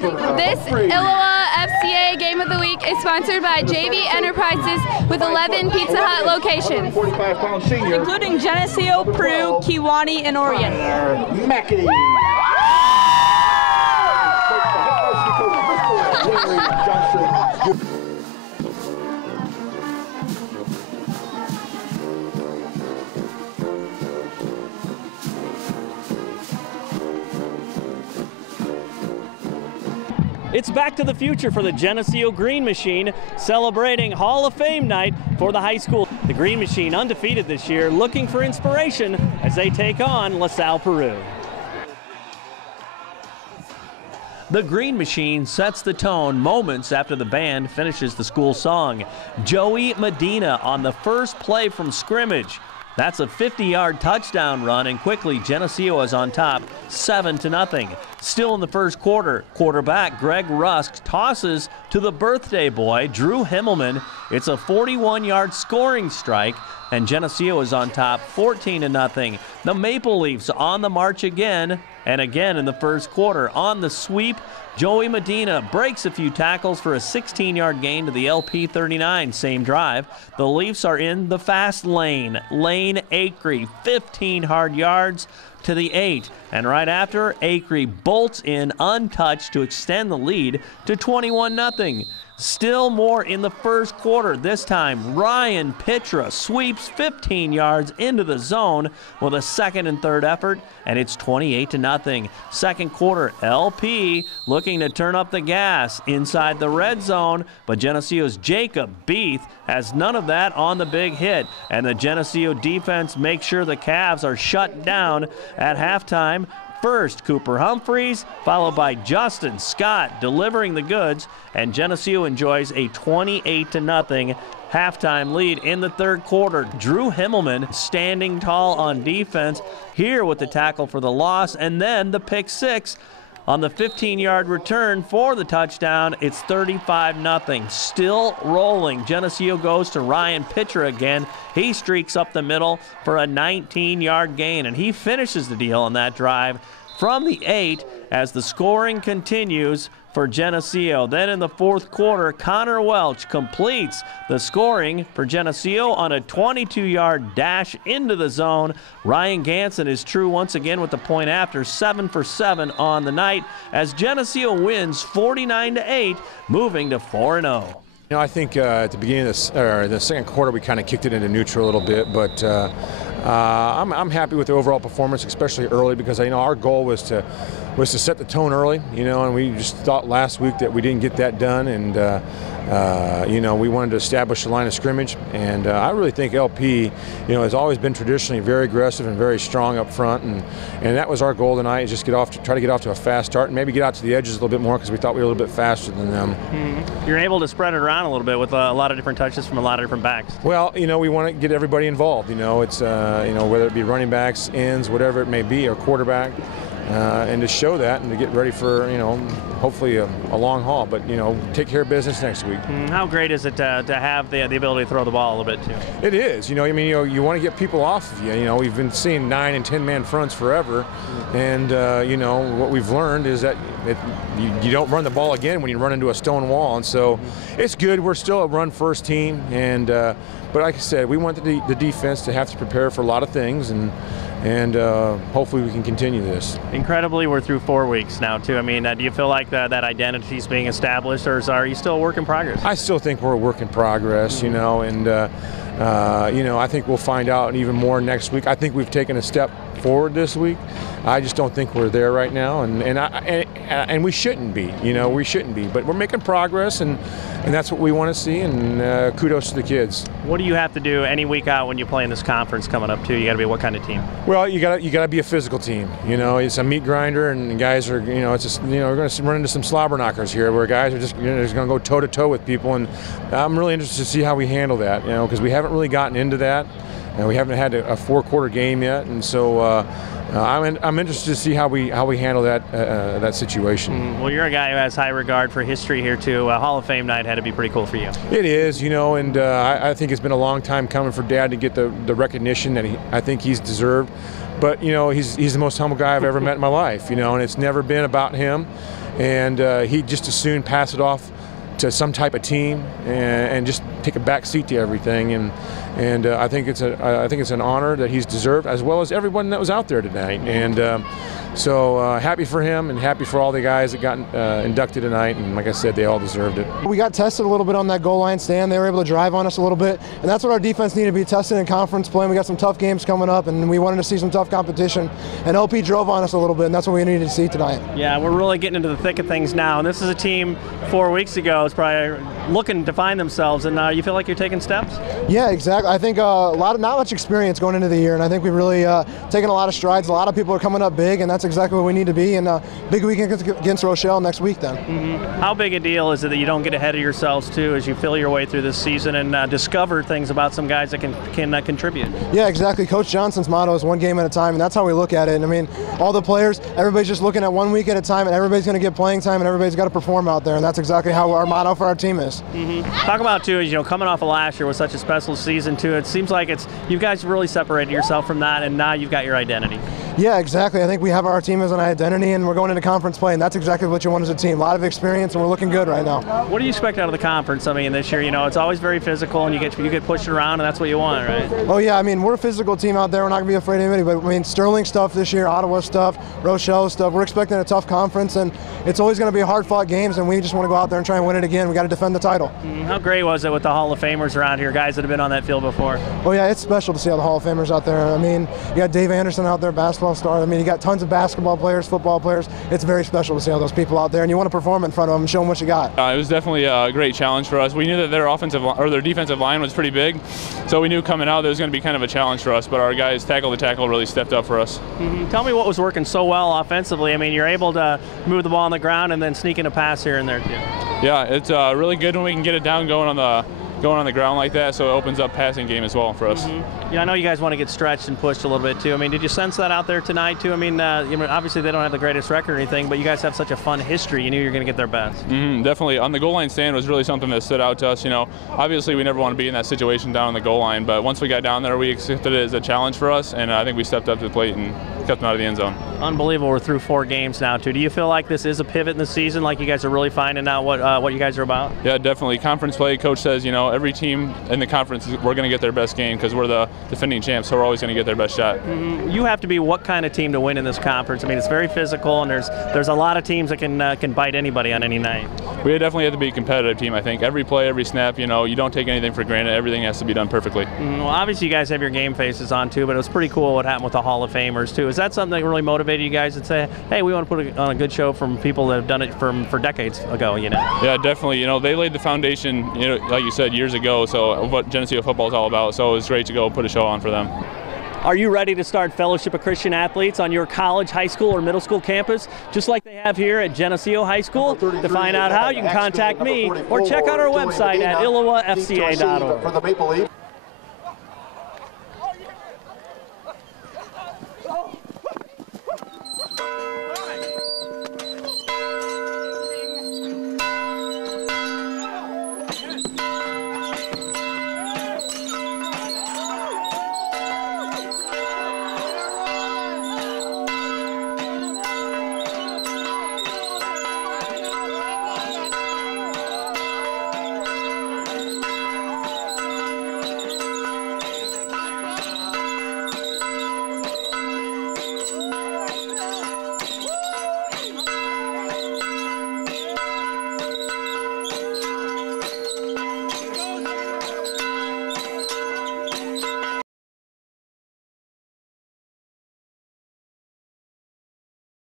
This ILLOWA FCA Game of the Week is sponsored by JV Enterprises with 11 Pizza Hut locations, including Geneseo, Peru, Kiwani, and Oregon. Mackie. It's back to the future for the Geneseo Green Machine, celebrating Hall of Fame night for the high school. The Green Machine undefeated this year, looking for inspiration as they take on Lasalle Peru. The Green Machine sets the tone moments after the band finishes the school song. Joey Medina on the first play from scrimmage. That's a 50-yard touchdown run, and quickly Geneseo is on top, 7-0. Still in the first quarter, quarterback Greg Rusk tosses to the birthday boy, Drew Himmelman. It's a 41-yard scoring strike, and Geneseo is on top, 14-0. The Maple Leafs on the march again, and again in the first quarter. On the sweep, Joey Medina breaks a few tackles for a 16-yard gain to the LP 39, same drive. The Leafs are in the fast lane. Lane Acree, 15 hard yards to the 8. And right after, Acree bolts in untouched to extend the lead to 21-0. Still more in the first quarter. This time, Ryan Pitra sweeps 15 yards into the zone with a second and third effort, and it's 28-0. Second quarter, LP looking to turn up the gas inside the red zone, but Geneseo's Jacob Beath has none of that on the big hit, and the Geneseo defense makes sure the Cavs are shut down at halftime. First, Cooper Humphreys, followed by Justin Scott delivering the goods, and Geneseo enjoys a 28-0 halftime lead in the third quarter. Drew Himmelman standing tall on defense here with the tackle for the loss, and then the pick six. On the 15-yard return for the touchdown, it's 35-0. Still rolling. Geneseo goes to Ryan Pitcher again. He streaks up the middle for a 19-yard gain, and he finishes the deal on that drive from the 8 as the scoring continues for Geneseo. Then in the fourth quarter, Connor Welch completes the scoring for Geneseo on a 22-yard dash into the zone. Ryan Ganson is true once again with the point after, 7 for 7 on the night as Geneseo wins 49-8, moving to 4-0. You know, I think at the beginning of the second quarter, we kind of kicked it into neutral a little bit, but I'm happy with the overall performance, especially early, because our goal was to set the tone early, and we just thought last week that we didn't get that done, and we wanted to establish the line of scrimmage, and I really think LP, has always been traditionally very aggressive and very strong up front, and that was our goal tonight, is just try to get off to a fast start and maybe get out to the edges a little bit more, because we thought we were a little bit faster than them. You're able to spread it around a little bit with a lot of different touches from a lot of different backs. Well, we want to get everybody involved. It's whether it be running backs, ends, whatever it may be, or quarterback. And to show that and to get ready for, hopefully a long haul, but, take care of business next week. How great is it to have the ability to throw the ball a little bit, too? It is. You want to get people off of you. We've been seeing 9- and 10-man fronts forever, and, what we've learned is that you don't run the ball again when you run into a stone wall, and so it's good. We're still a run-first team, and but like I said, we want the defense to have to prepare for a lot of things, and hopefully we can continue this. Incredibly, we're through 4 weeks now, too. I mean, do you feel like that identity is being established, or are you still a work in progress? I still think we're a work in progress, and I think we'll find out even more next week. I think we've taken a step forward this week. I just don't think we're there right now, and we shouldn't be. We shouldn't be, but we're making progress, and that's what we want to see. And kudos to the kids. What do you have to do any week out when you play in this conference coming up too? You got to be what kind of team? Well, you got to be a physical team. It's a meat grinder, and guys are it's just we're going to run into some slobber knockers here, where guys are just going to go toe to toe with people, and I'm really interested to see how we handle that. Because we haven't really gotten into that. And we haven't had a 4-quarter game yet, and so I'm interested to see how we handle that situation. Well, you're a guy who has high regard for history here too. Hall of Fame night had to be pretty cool for you. It is, and I think it's been a long time coming for Dad to get the recognition that I think he's deserved. but you know, he's the most humble guy I've ever met in my life. You know, and it's never been about him, and he'd just as soon pass it off to some type of team and just take a back seat to everything. And I think it's an honor that he's deserved, as well as everyone that was out there tonight. And so happy for him and happy for all the guys that got inducted tonight, and like I said, they all deserved it. We got tested a little bit on that goal line stand. They were able to drive on us a little bit, and that's what our defense needed to be tested in conference play. We got some tough games coming up, and we wanted to see some tough competition, and LP drove on us a little bit, and that's what we needed to see tonight. Yeah, we're really getting into the thick of things now, and this is a team 4 weeks ago is probably looking to find themselves, and you feel like you're taking steps? Yeah, exactly. I think not much experience going into the year, and I think we've really taken a lot of strides. A lot of people are coming up big, and that's exactly what we need to be. And big weekend against Rochelle next week then. Mm-hmm. How big a deal is it that you don't get ahead of yourselves too as you feel your way through this season and discover things about some guys that can contribute? Yeah, exactly. Coach Johnson's motto is one game at a time, and that's how we look at it. And I mean, all the players, everybody's just looking at 1 week at a time, and everybody's going to get playing time, and everybody's got to perform out there, and that's exactly how our motto for our team is. Mm-hmm. Talk about too, you know, coming off of last year with such a special season too. It seems like you guys really separated yourself from that, and now you've got your identity. Yeah, exactly. I think we have our team as an identity, and we're going into conference play, and that's exactly what you want as a team. A lot of experience, and we're looking good right now. What do you expect out of the conference? I mean, this year, you know, it's always very physical, and you get pushed around, and that's what you want, right? Oh yeah, I mean, we're a physical team out there. We're not going to be afraid of anybody. But I mean, Sterling stuff this year, Ottawa stuff, Rochelle stuff. We're expecting a tough conference, and it's always going to be hard-fought games, and we just want to go out there and try and win it again. We got to defend the title. How great was it with the Hall of Famers around here, guys that have been on that field before? Oh yeah, it's special to see all the Hall of Famers out there. I mean, you got Dave Anderson out there, basketball star. I mean, you got tons of basketball players, football players. It's very special to see all those people out there, and you want to perform in front of them and show them what you got. It was definitely a great challenge for us. We knew that their defensive line was pretty big, so we knew coming out there was going to be kind of a challenge for us, but our guys tackle to tackle really stepped up for us. Mm-hmm. Tell me what was working so well offensively. I mean, you're able to move the ball on the ground and then sneak in a pass here and there too. Yeah, it's really good when we can get it down going on the ground like that, so it opens up passing game as well for us. Mm-hmm. Yeah, I know you guys want to get stretched and pushed a little bit too. I mean, did you sense that out there tonight too? I mean, obviously they don't have the greatest record or anything, but you guys have such a fun history. You knew you were going to get their best. Mm-hmm, definitely. On the goal line stand was really something that stood out to us. You know, obviously we never want to be in that situation down on the goal line, but once we got down there, we accepted it as a challenge for us, and I think we stepped up to the plate and kept them out of the end zone. Unbelievable. We're through 4 games now too. Do you feel like this is a pivot in the season, like you guys are really finding out what you guys are about? Yeah, definitely. Conference play, coach says, you know, every team in the conference, we're going to get their best game because we're the defending champs, so we're always going to get their best shot. Mm-hmm. You have to be what kind of team to win in this conference? I mean, it's very physical, and there's a lot of teams that can bite anybody on any night. We definitely have to be a competitive team, I think. Every play, every snap, you know, you don't take anything for granted. Everything has to be done perfectly. Well, obviously you guys have your game faces on too, but it was pretty cool what happened with the Hall of Famers too. Is that something that really motivated you guys to say, hey, we want to put on a good show from people that have done it for decades ago, you know? Yeah, definitely. You know, they laid the foundation, you know, like you said, years ago, so what Geneseo football is all about, so it was great to go put a show on for them. Are you ready to start Fellowship of Christian Athletes on your college, high school, or middle school campus, just like they have here at Geneseo High School? To find out how, you can contact me or check out our website at ILLOWAFCA.org. For the Maple Leafs.